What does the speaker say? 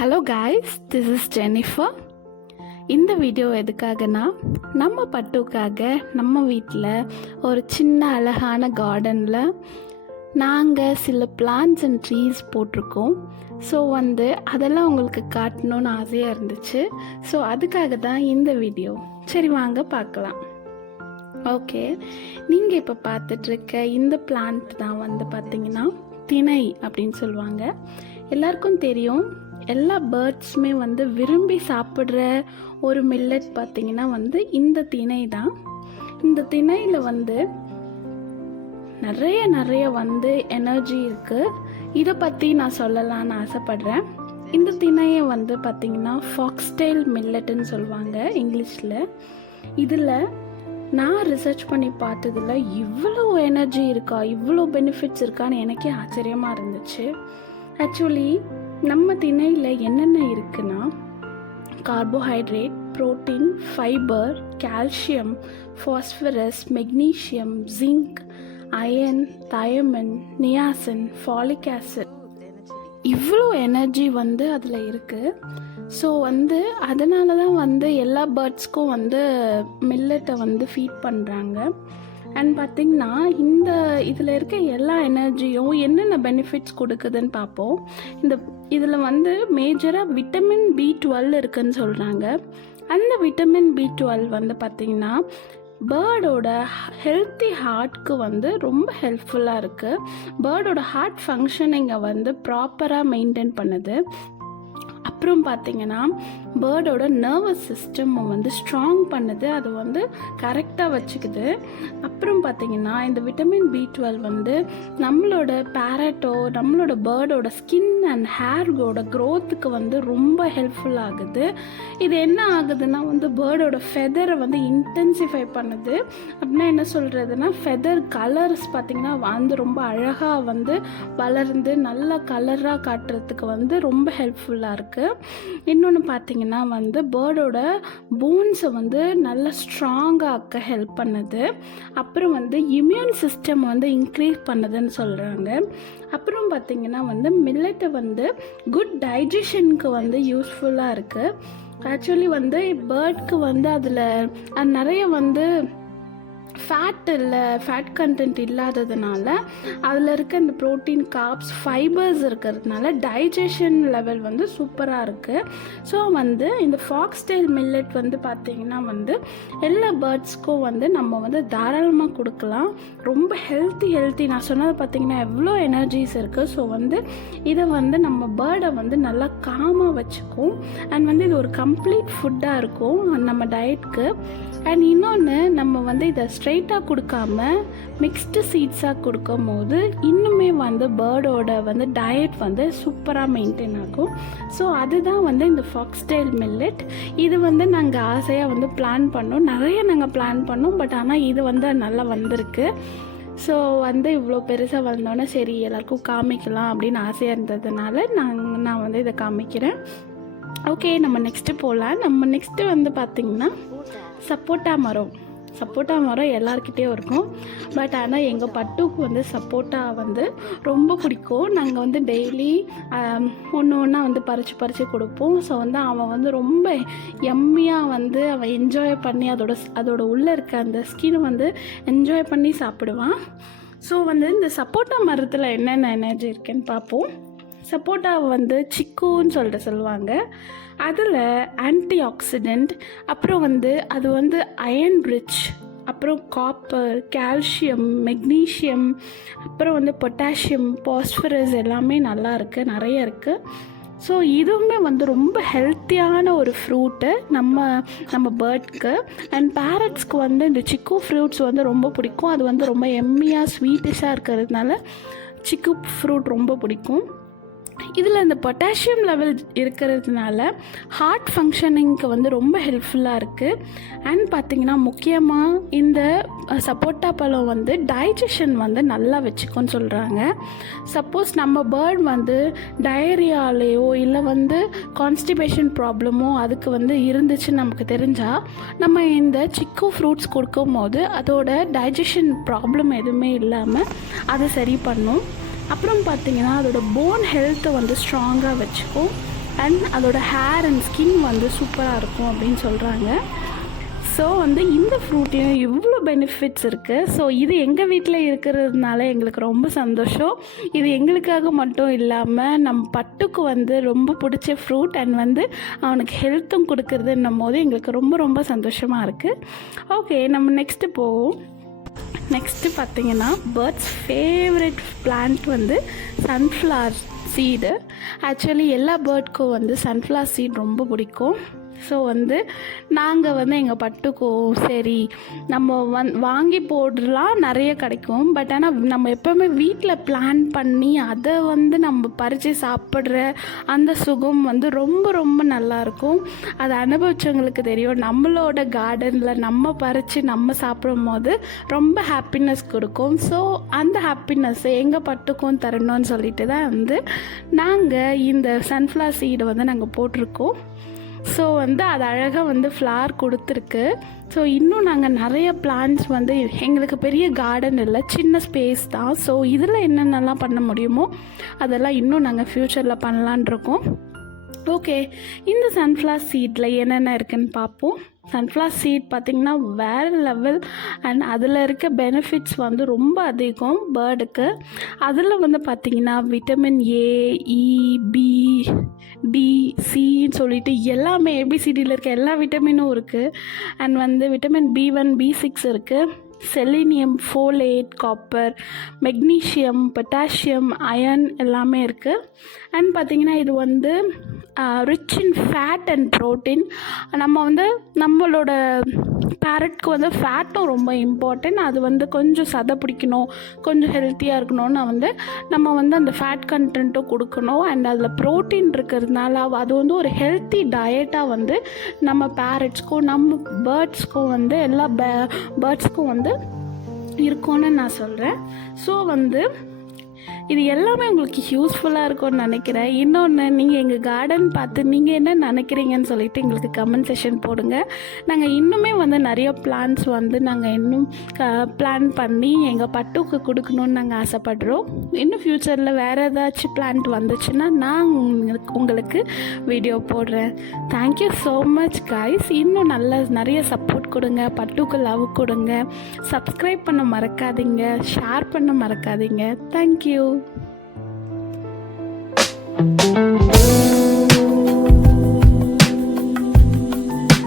Hello guys, this is Jennifer. இந்த video எதுக்காகனா, நம்ம பட்டுக்காக நம்ம வீட்டில் ஒரு சின்ன அழகான கார்டனில் நாங்கள் சில பிளான்ட்ஸ் அண்ட் ட்ரீஸ் போட்டிருக்கோம். ஸோ அதெல்லாம் உங்களுக்கு காட்டணும்னு ஆசையாக இருந்துச்சு. ஸோ அதுக்காக தான் இந்த வீடியோ. சரி, வாங்க பார்க்கலாம். ஓகே, நீங்கள் இப்போ பார்த்துட்ருக்க இந்த பிளான்ட் தான் பார்த்தீங்கன்னா திணை அப்படின்னு சொல்லுவாங்க. எல்லாருக்கும் தெரியும், எல்லா பேர்ட்ஸுமே விரும்பி சாப்பிட்ற ஒரு மில்லட் பார்த்திங்கன்னா இந்த திணை தான். இந்த திணையில் நிறைய எனர்ஜி இருக்குது. இதை பற்றி நான் சொல்லலான்னு ஆசைப்படுறேன். இந்த திணையை பார்த்திங்கன்னா ஃபாக்ஸ்டெயில் மில்லட்டுன்னு சொல்லுவாங்க இங்கிலீஷில். இதில் நான் ரிசர்ச் பண்ணி பார்த்ததில் இவ்வளோ எனர்ஜி இருக்கா, இவ்வளோ பெனிஃபிட்ஸ் இருக்கான்னு எனக்கே ஆச்சரியமாக இருந்துச்சு. ஆக்சுவலி நம்ம திணையில் என்னென்ன இருக்குன்னா, carbohydrate, protein, fibre, calcium, phosphorus, magnesium, zinc, iron, thiamine, niacin, folic acid, இவ்வளோ எனர்ஜி அதில் இருக்குது. ஸோ அதனால தான் எல்லா பேர்ட்ஸ்க்கும் மில்லட்டை ஃபீட் பண்ணுறாங்க. அண்ட் பார்த்திங்கன்னா இதில் இருக்க எல்லா எனர்ஜியும் என்னென்ன பெனிஃபிட்ஸ் கொடுக்குதுன்னு பார்ப்போம். இதில் மேஜராக விட்டமின் B12 இருக்குதுன்னு சொல்கிறாங்க. அந்த விட்டமின் B12 பார்த்திங்கன்னா பேர்டோட ஹெல்த்தி ஹார்ட்க்கு ரொம்ப ஹெல்ப்ஃபுல்லாக இருக்குது. பேர்டோட ஹார்ட் ஃபங்க்ஷனிங்கை ப்ராப்பராக மெயின்டைன் பண்ணுது. அப்புறம் பார்த்திங்கன்னா பேர்டோட நர்வஸ் சிஸ்டம் ஸ்ட்ராங் பண்ணுது, அது கரெக்டாக வச்சுக்குது. அப்புறம் பார்த்திங்கன்னா இந்த விட்டமின் B12 நம்மளோட பேரட்டோ நம்மளோட பேர்டோட ஸ்கின் அண்ட் ஹேரோட க்ரோத்துக்கு ரொம்ப ஹெல்ப்ஃபுல் ஆகுது. இது என்ன ஆகுதுன்னா பேர்டோட ஃபெதரை இன்டென்சிஃபை பண்ணுது. அப்படின்னா என்ன சொல்கிறதுனா, ஃபெதர் கலர்ஸ் பார்த்திங்கன்னா ரொம்ப அழகாக வளர்ந்து நல்ல கலராக காட்டுறதுக்கு ரொம்ப ஹெல்ப்ஃபுல்லாக இருக்குது. இன்னொன்று பார்த்திங்கன்னா பேர்டோட போன்ஸை நல்லா ஸ்ட்ராங்காக ஆக்க ஹெல்ப் பண்ணுது. அப்புறம் இம்யூன் சிஸ்டம் இன்க்ரீஸ் பண்ணுதுன்னு சொல்கிறாங்க. அப்புறம் பார்த்திங்கன்னா மில்லட்டை குட் டைஜஷனுக்கு யூஸ்ஃபுல்லாக இருக்குது. ஆக்சுவலி பேர்ட்க்கு அதில் நிறைய ஃபேட் கண்டென்ட் இல்லாததுனால அதில் இருக்க இந்த ப்ரோட்டீன், கார்ப்ஸ், ஃபைபர்ஸ் இருக்கிறதுனால டைஜஷன் லெவல் சூப்பராக இருக்குது. ஸோ இந்த ஃபாக்ஸ்டெயில் மில்லட் பார்த்திங்கன்னா எல்லா பேர்ட்ஸ்க்கும் நம்ம தாராளமாக கொடுக்கலாம். ரொம்ப ஹெல்த்தி. நான் சொன்னது பார்த்திங்கன்னா எவ்வளோ எனர்ஜிஸ் இருக்குது. ஸோ இதை நம்ம பேர்டை நல்லா காமாக வச்சுக்கும். அண்ட் இது ஒரு கம்ப்ளீட் ஃபுட்டாக இருக்கும் நம்ம டயட்க்கு. அண்ட் இன்னொன்று, நம்ம இதை ஸ்ட்ரெயிட்டாக கொடுக்காம மிக்ஸ்டு சீட்ஸாக கொடுக்கும் போது இன்னுமே பேர்டோட டயட் சூப்பராக மெயின்டைன் ஆகும். ஸோ அதுதான் இந்த ஃபாக்ஸ்டெயில் மில்லட். இது நாங்கள் ஆசையாக பிளான் பண்ணோம். நிறைய நாங்கள் பிளான் பண்ணோம். பட் ஆனால் இது நல்லா வந்திருக்கு. ஸோ இவ்வளோ பெருசாக வந்தோன்னே சரி எல்லாருக்கும் காமிக்கலாம் அப்படின்னு ஆசையாக இருந்ததுனால நான் இதை காமிக்கிறேன். ஓகே, நம்ம நெக்ஸ்ட்டு போகலாம். நம்ம நெக்ஸ்ட்டு பார்த்திங்கன்னா சப்போட்டா மரம் எல்லாருக்கிட்டேயும் இருக்கும். பட் ஆனால் எங்கள் பட்டுக்கு சப்போட்டா ரொம்ப பிடிக்கும். நாங்கள் டெய்லி ஒன்று பறித்து கொடுப்போம். ஸோ அவன் ரொம்ப எம்மியாக அவன் என்ஜாய் பண்ணி அதோட உள்ளே இருக்க அந்த ஸ்கின் என்ஜாய் பண்ணி சாப்பிடுவான். ஸோ இந்த சப்போட்டா மரத்தில் என்னென்ன எனர்ஜி இருக்குன்னு பார்ப்போம். சப்போட்டா சிக்குன்னு சொல்லுவாங்க. அதில் ஆன்டி ஆக்சிடெண்ட், அப்புறம் அது அயன் ரிச், அப்புறம் காப்பர், கால்சியம், மெக்னீஷியம், அப்புறம் பொட்டாசியம், பாஸ்பரஸ் எல்லாமே நல்லா இருக்குது, நிறைய இருக்குது. ஸோ இதுவுமே ரொம்ப ஹெல்த்தியான ஒரு ஃப்ரூட்டு நம்ம பேர்ட்க்கு. அண்ட் பேரட்ஸ்க்கு இந்த சிக்கு ஃப்ரூட்ஸ் ரொம்ப பிடிக்கும். அது ரொம்ப எம்மியாக ஸ்வீட்டிஷாக இருக்கிறதுனால சிக்கு ஃப்ரூட் ரொம்ப பிடிக்கும். இதில் இந்த பொட்டாசியம் லெவல் இருக்கிறதுனால ஹார்ட் ஃபங்க்ஷனிங்க்கு ரொம்ப ஹெல்ப்ஃபுல்லாக இருக்குது. அண்ட் பார்த்திங்கன்னா முக்கியமாக இந்த சப்போட்டா பழம் டைஜஷன் நல்லா வச்சுக்கோன்னு சொல்கிறாங்க. சப்போஸ் நம்ம பேர்ட் டயரியாலேயோ இல்லை கான்ஸ்டிபேஷன் ப்ராப்ளமோ அதுக்கு இருந்துச்சுன்னு நமக்கு தெரிஞ்சால் நம்ம இந்த சிக்கு ஃப்ரூட்ஸ் கொடுக்கும் போது அதோட டைஜஷன் ப்ராப்ளம் எதுவுமே இல்லாமல் அதை சரி பண்ணும். அப்புறம் பார்த்திங்கன்னா அதோட போன் ஹெல்த்தை ஸ்ட்ராங்காக வச்சுக்கும். அண்ட் அதோட ஹேர் அண்ட் ஸ்கின் வந்து சூப்பராக இருக்கும் அப்படின்னு சொல்கிறாங்க. ஸோ வந்து இந்த ஃப்ரூட்லேயும் இவ்வளோ பெனிஃபிட்ஸ் இருக்குது. ஸோ இது எங்கள் வீட்டில் இருக்கிறதுனால எங்களுக்கு ரொம்ப சந்தோஷம். இது எங்களுக்காக மட்டும் இல்லாமல் நம்ம பட்டுக்கு வந்து ரொம்ப பிடிச்ச ஃப்ரூட் அண்ட் வந்து அவனுக்கு ஹெல்த்தும் கொடுக்குறதுன்னும் போது எங்களுக்கு ரொம்ப ரொம்ப சந்தோஷமாக இருக்குது. ஓகே, நம்ம நெக்ஸ்ட்டு போவோம். நெக்ஸ்ட்டு பார்த்திங்கன்னா பேர்ட்ஸ் ஃபேவரட் பிளான்ட் வந்து சன்ஃப்ளவர் சீடு. ஆக்சுவலி எல்லா பேர்ட்க்கும் வந்து சன்ஃப்ளவர் சீட் ரொம்ப பிடிக்கும். ஸோ வந்து நாங்கள் வந்து எங்கள் பட்டுக்கும் சரி நம்ம வாங்கி போடலாம், நிறைய கிடைக்கும். பட் ஆனால் நம்ம எப்போவுமே வீட்டில் பிளான் பண்ணி அதை வந்து நம்ம பறித்து சாப்பிட்ற அந்த சுகம் வந்து ரொம்ப ரொம்ப நல்லாயிருக்கும். அதை அனுபவிச்சவங்களுக்கு தெரியும். நம்மளோட கார்டனில் நம்ம பறித்து நம்ம சாப்பிடும் போது ரொம்ப ஹாப்பினஸ் கொடுக்கும். ஸோ அந்த ஹாப்பினஸ்ஸை எங்கள் பட்டுக்கும் தரணும்னு சொல்லிட்டு தான் வந்து நாங்கள் இந்த சன்ஃப்ளவர் சீடை வந்து நாங்கள் போட்டிருக்கோம். ஸோ வந்து அது அழகாக வந்து ஃப்ளார் கொடுத்துருக்கு. ஸோ இன்னும் நாங்கள் நிறைய பிளான்ட்ஸ் வந்து எங்களுக்கு பெரிய கார்டன் இல்லை, சின்ன ஸ்பேஸ் தான். ஸோ இதில் என்னென்னலாம் பண்ண முடியுமோ அதெல்லாம் இன்னும் நாங்கள் ஃப்யூச்சரில் பண்ணலான் இருக்கோம். ஓகே, இந்த சன்ஃப்ளவர் சீட்டில் என்னென்ன இருக்குதுன்னு பார்ப்போம். சன்ஃப்ளவர் சீட் பார்த்திங்கன்னா வேறு லெவல் அண்ட் அதில் இருக்க பெனிஃபிட்ஸ் வந்து ரொம்ப அதிகம் பேர்டுக்கு. அதில் வந்து பார்த்திங்கன்னா vitamin A, E, B, D, சின்னு சொல்லிட்டு எல்லாமே ஏபிசிடியில் இருக்க எல்லா விட்டமினும் இருக்குது. அண்ட் வந்து விட்டமின் B1, B6 இருக்குது. Selenium, folate, copper, magnesium, potassium, iron எல்லாமே இருக்குது. அண்ட் பார்த்திங்கன்னா இது வந்து rich in fat and protein. நம்ம வந்து நம்மளோட பேரட்க்கு வந்து ஃபேட்டும் ரொம்ப இம்பார்ட்டன்ட். அது வந்து கொஞ்சம் சதை பிடிக்கணும், கொஞ்சம் ஹெல்த்தியாக இருக்கணும்னு வந்து நம்ம வந்து அந்த ஃபேட் கண்டென்ட்டும் கொடுக்கணும். அண்ட் அதில் ப்ரோட்டீன் இருக்கிறதுனால அது வந்து ஒரு ஹெல்த்தி டயட்டாக வந்து நம்ம பேரட்ஸ்க்கும் நம்ம பேர்ட்ஸ்க்கும் வந்து எல்லா பேர்ட்ஸ்க்கும் வந்து இருக்கும்னு நான் சொல்கிறேன். ஸோ வந்து இது எல்லாமே உங்களுக்கு யூஸ்ஃபுல்லாக இருக்கும்னு நினைக்கிறேன். இன்னொன்று, நீங்கள் எங்கள் கார்டன் பார்த்து நீங்கள் என்ன நினைக்கிறீங்கன்னு சொல்லிட்டு எங்களுக்கு கமெண்ட் செஷன் போடுங்க. நாங்கள் இன்னுமே வந்து நிறைய பிளான்ஸ் வந்து நாங்கள் இன்னும் பிளான் பண்ணி எங்கள் பட்டுக்கு கொடுக்கணுன்னு நாங்கள் ஆசைப்படுறோம். இன்னும் ஃப்யூச்சரில் வேறு ஏதாச்சும் பிளான்ட் வந்துச்சுன்னா நான் உங்களுக்கு வீடியோ போடுறேன். Thank you so much guys. இன்னும் நிறைய சப்போர்ட் கொடுங்க, பட்டுக்கு லவ் கொடுங்க, சப்ஸ்கிரைப் பண்ண மறக்காதீங்க, ஷேர் பண்ண மறக்காதீங்க. தேங்க்யூ.